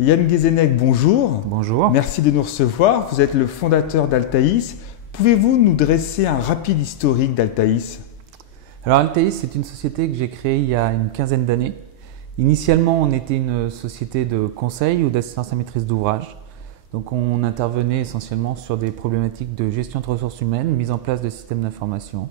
Yann Guézenec, bonjour. Bonjour. Merci de nous recevoir. Vous êtes le fondateur d'Altaïs. Pouvez-vous nous dresser un rapide historique d'Altaïs? Alors Altaïs, c'est une société que j'ai créée il y a une quinzaine d'années. Initialement, on était une société de conseil ou d'assistance à maîtrise d'ouvrage. Donc on intervenait essentiellement sur des problématiques de gestion de ressources humaines, mise en place de systèmes d'information.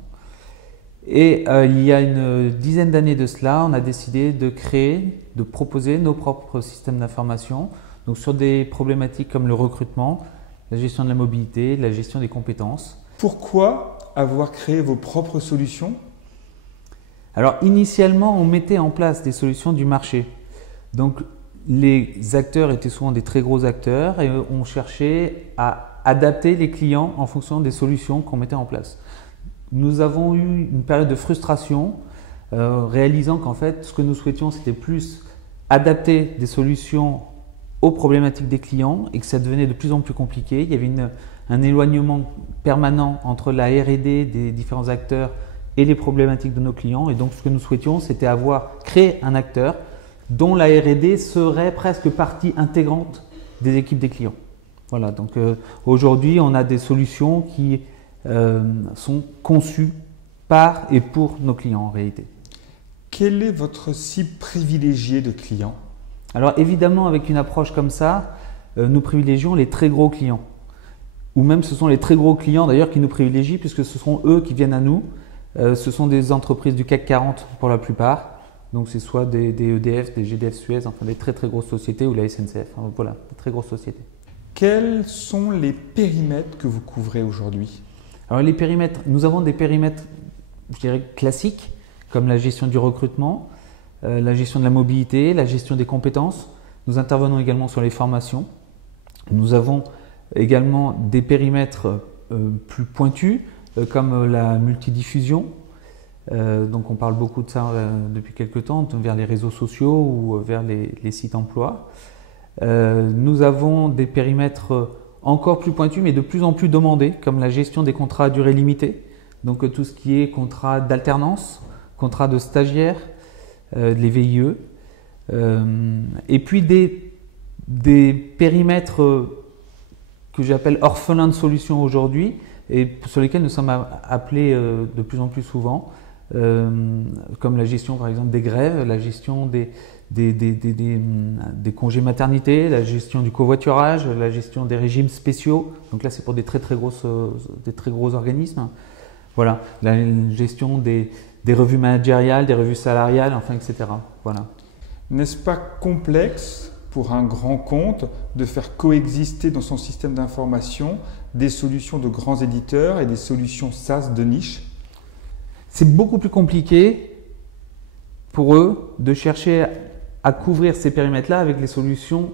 Et il y a une dizaine d'années de cela, on a décidé de créer, de proposer nos propres systèmes d'information, donc sur des problématiques comme le recrutement, la gestion de la mobilité, la gestion des compétences. Pourquoi avoir créé vos propres solutions? Alors initialement, on mettait en place des solutions du marché. Donc les acteurs étaient souvent des très gros acteurs et on cherchait à adapter les clients en fonction des solutions qu'on mettait en place. Nous avons eu une période de frustration, réalisant qu'en fait, ce que nous souhaitions, c'était plus adapter des solutions aux problématiques des clients et que ça devenait de plus en plus compliqué. Il y avait un éloignement permanent entre la R&D des différents acteurs et les problématiques de nos clients. Et donc, ce que nous souhaitions, c'était créer un acteur dont la R&D serait presque partie intégrante des équipes des clients. Voilà, donc aujourd'hui, on a des solutions qui sont conçus par et pour nos clients en réalité. Quelle est votre cible privilégiée de clients? Alors évidemment, avec une approche comme ça, nous privilégions les très gros clients. Ou même ce sont les très gros clients d'ailleurs qui nous privilégient puisque ce sont eux qui viennent à nous. Ce sont des entreprises du CAC 40 pour la plupart. Donc c'est soit des EDF, des GDF Suez, enfin des très grosses sociétés ou la SNCF. Enfin, voilà, des très grosses sociétés. Quels sont les périmètres que vous couvrez aujourd'hui? Alors les périmètres, nous avons des périmètres, je dirais, classiques, comme la gestion du recrutement, la gestion de la mobilité, la gestion des compétences. Nous intervenons également sur les formations. Nous avons également des périmètres plus pointus, comme la multidiffusion. Donc on parle beaucoup de ça depuis quelques temps, vers les réseaux sociaux ou vers les sites emploi. Nous avons des périmètres encore plus pointu, mais de plus en plus demandé, comme la gestion des contrats à durée limitée, donc tout ce qui est contrat d'alternance, contrat de stagiaire, les VIE, et puis des périmètres que j'appelle orphelins de solutions aujourd'hui, et sur lesquels nous sommes appelés de plus en plus souvent, comme la gestion par exemple des grèves, la gestion des congés maternité, la gestion du covoiturage, la gestion des régimes spéciaux. Donc là, c'est pour des très gros organismes. Voilà, la gestion des revues managériales, des revues salariales, enfin, etc. Voilà. N'est-ce pas complexe pour un grand compte de faire coexister dans son système d'information des solutions de grands éditeurs et des solutions SaaS de niche? C'est beaucoup plus compliqué pour eux de chercher à couvrir ces périmètres-là avec les solutions,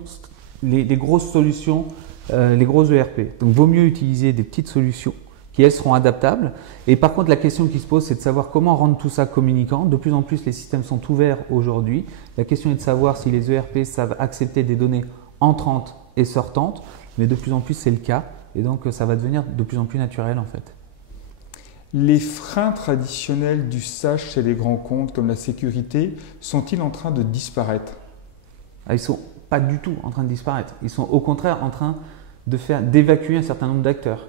les grosses solutions, les gros ERP. Donc, vaut mieux utiliser des petites solutions qui, elles, seront adaptables. Et par contre, la question qui se pose, c'est de savoir comment rendre tout ça communicant. De plus en plus, les systèmes sont ouverts aujourd'hui. La question est de savoir si les ERP savent accepter des données entrantes et sortantes. Mais de plus en plus, c'est le cas. Et donc, ça va devenir de plus en plus naturel, en fait. Les freins traditionnels du SaaS chez les grands comptes, comme la sécurité, sont-ils en train de disparaître? Ils ne sont pas du tout en train de disparaître. Ils sont au contraire en train d'évacuer un certain nombre d'acteurs.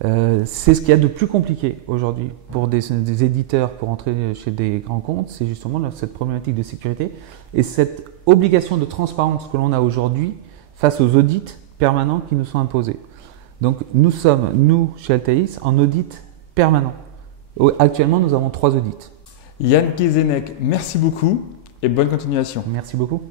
C'est ce qu'il y a de plus compliqué aujourd'hui pour des éditeurs pour entrer chez des grands comptes, c'est justement cette problématique de sécurité et cette obligation de transparence que l'on a aujourd'hui face aux audits permanents qui nous sont imposés. Donc nous sommes, chez Altaïs, en audit permanent. Actuellement, nous avons 3 audits. Yann Guézenec, merci beaucoup et bonne continuation. Merci beaucoup.